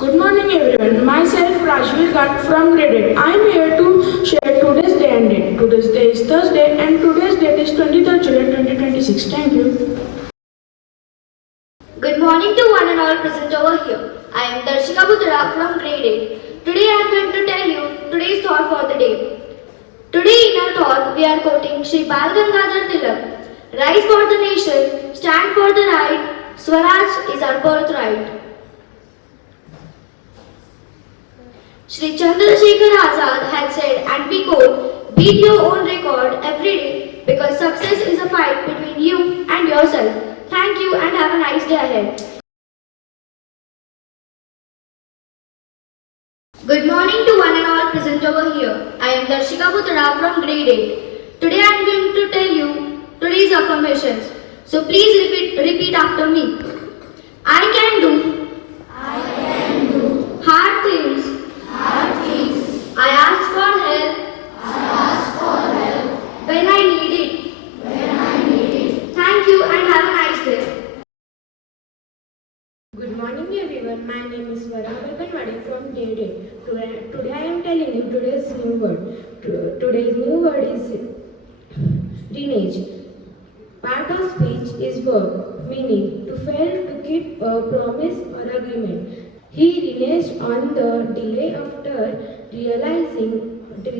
Good morning everyone. Myself Rajveer Gat from grade 8. I am here to share today's day and date. Today's day is Thursday and today's date is 23rd July 2026. Thank you. Good morning to one and all present over here. I am Darshika Putra from grade 8. Today I am going to tell you today's thought for the day. Today in our thought we are quoting Shri Bal Gangadhar Tilak. Rise for the nation, stand for the right, Swaraj is our birthright. Shri Chandrashekhar Azad had said, and we quote, beat your own record every day because success is a fight between you and yourself. Thank you and have a nice day ahead. Good morning to one and all present over here. I am Darshika Putra from grade 8. Today I am going to tell you today's affirmations. So please repeat after me. I can do hard things. I ask for help when I need it. Thank you and have a nice day. Good morning everyone, my name is Swaraj from grade 8. Today I am telling you today's new word. Today's new word is renege. Part of speech is verb, meaning to fail to keep a promise or agreement. He reneged on the delay after realizing he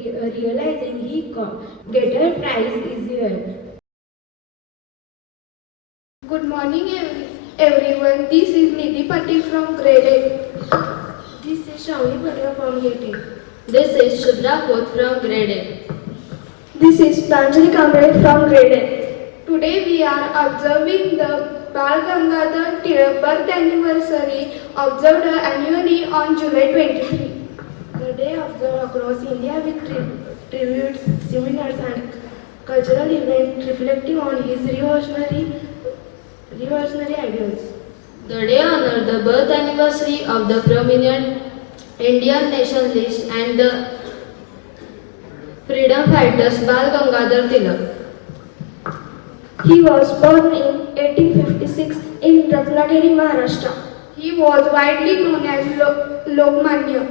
get a prize easier. Good morning everyone. This is Nidhi Patil from grade 8. This is Shravani Patel from grade 8. This is Shubhra Koth from grade 8. This is Pranjali Kamble from grade 8. Today we are observing the Bal Gangadhar Tilak birth anniversary observed annually on July 23. The day observed across India with tributes, seminars and cultural events reflecting on his revolutionary ideals. The day honored the birth anniversary of the prominent Indian nationalist and the freedom fighters Bal Gangadhar Tilak. He was born in 1856 in Ratnagiri, Maharashtra. He was widely known as Lokmanya.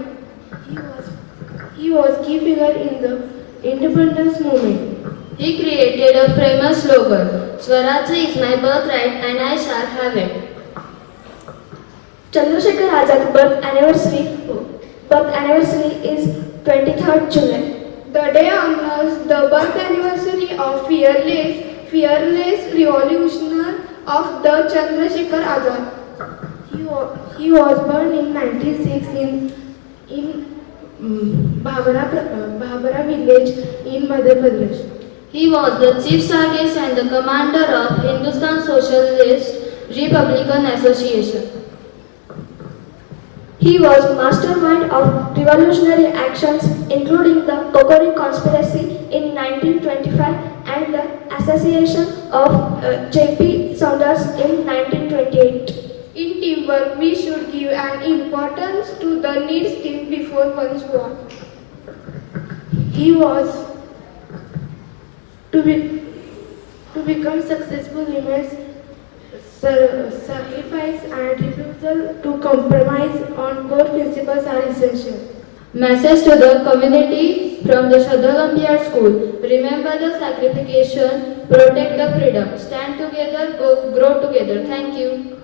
He was key figure in the independence movement. He created a famous slogan, Swaraj is my birthright and I shall have it. Chandrashekhar Azad birth anniversary is 23rd July. The day honors the birth anniversary of fearless revolutionary of the Chandrashekhar Azad. He was born in 1906 in Bhabara village in Madhya Pradesh. He was the chief scientist and the commander of Hindustan Socialist Republican Association. He was mastermind of revolutionary actions including the Kokori conspiracy in 1925 and the assassination of J.P. Saunders in 1928. In teamwork, we should give an importance to the needs team before one's war. He was to become successful. Women's sacrifice and refusal to compromise on core principles are essential. Message to the community from the Shraddha Olympiad School. Remember the sacrification, protect the freedom, stand together, grow together. Thank you.